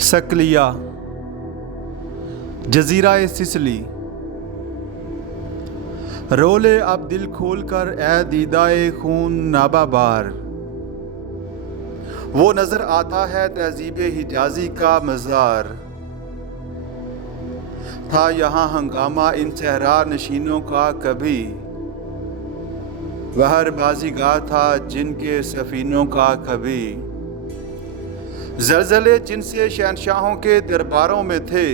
سکلیہ جزیرہ سسلی۔ رولے اب دل کھول کر اے دیدائے خون نابہ بار، وہ نظر آتا ہے تہذیب حجازی کا مزار۔ تھا یہاں ہنگامہ ان صحرا نشینوں کا کبھی، بہر بازی گاہ تھا جن کے سفینوں کا کبھی۔ زلزلے جن سے شہنشاہوں کے درباروں میں تھے،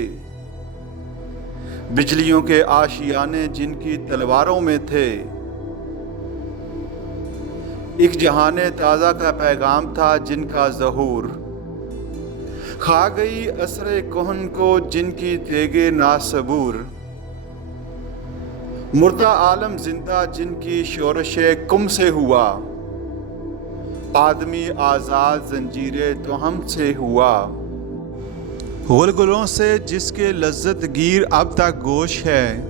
بجلیوں کے آشیانے جن کی تلواروں میں تھے۔ ایک جہان تازہ کا پیغام تھا جن کا ظہور، کھا گئی عصر کہن کو جن کی تیغ ناصبور۔ مردہ عالم زندہ جن کی شورش کم سے ہوا، آدمی آزاد زنجیر توہم سے ہوا۔ غلغلوں سے جس کے لذت گیر اب تک گوش ہے،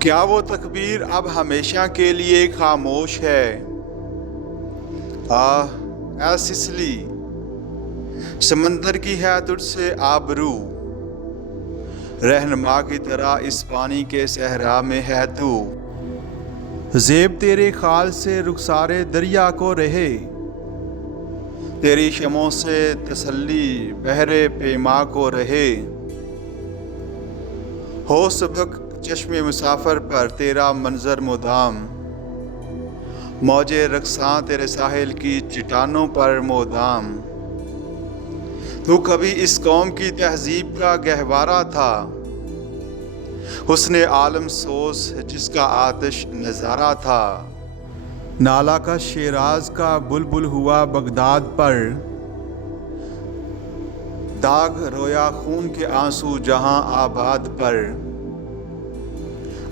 کیا وہ تکبیر اب ہمیشہ کے لیے خاموش ہے؟ آہ اے سسلی، سمندر کی ہے تجھ سے آبرو، رہنما کی طرح اس پانی کے صحرا میں ہے تو۔ زیب تیرے خال سے رخسار دریا کو رہے، تیری شمعوں سے تسلی بحر پیما کو رہے۔ ہو سبک چشم مسافر پر تیرا منظر مدام، موجے رقصاں تیرے ساحل کی چٹانوں پر مدام۔ تو کبھی اس قوم کی تہذیب کا گہوارہ تھا، حسن عالم سوز جس کا آتش نظارہ تھا۔ نالا کا شیراز کا بلبل ہوا بغداد پر، داغ رویا خون کے آنسو جہاں آباد پر۔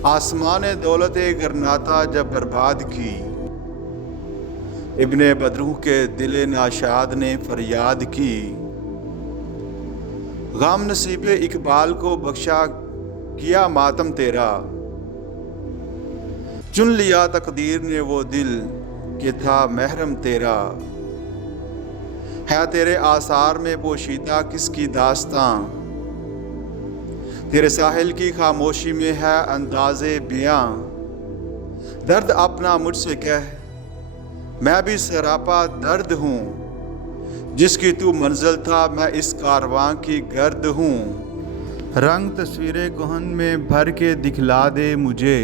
آسمان دولت گرناطہ جب برباد کی، ابن بدروح کے دل ناشاد نے فریاد کی۔ غم نصیب اقبال کو بخشا کیا ماتم تیرا، چن لیا تقدیر نے وہ دل کہ تھا محرم تیرا۔ ہے تیرے آثار میں پوشیدہ کس کی داستاں، تیرے ساحل کی خاموشی میں ہے انداز بیاں۔ درد اپنا مجھ سے کہہ، میں بھی سراپا درد ہوں، جس کی تو منزل تھا میں اس کارواں کی گرد ہوں۔ رنگ تصویر کہن میں بھر کے دکھلا دے مجھے،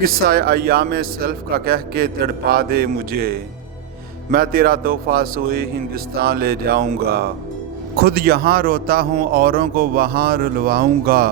قصہ ایام سلف کا کہہ کے تڑپا دے مجھے۔ میں تیرا تحفہ سوئے ہندوستان لے جاؤں گا، خود یہاں روتا ہوں اوروں کو وہاں رلواؤں گا۔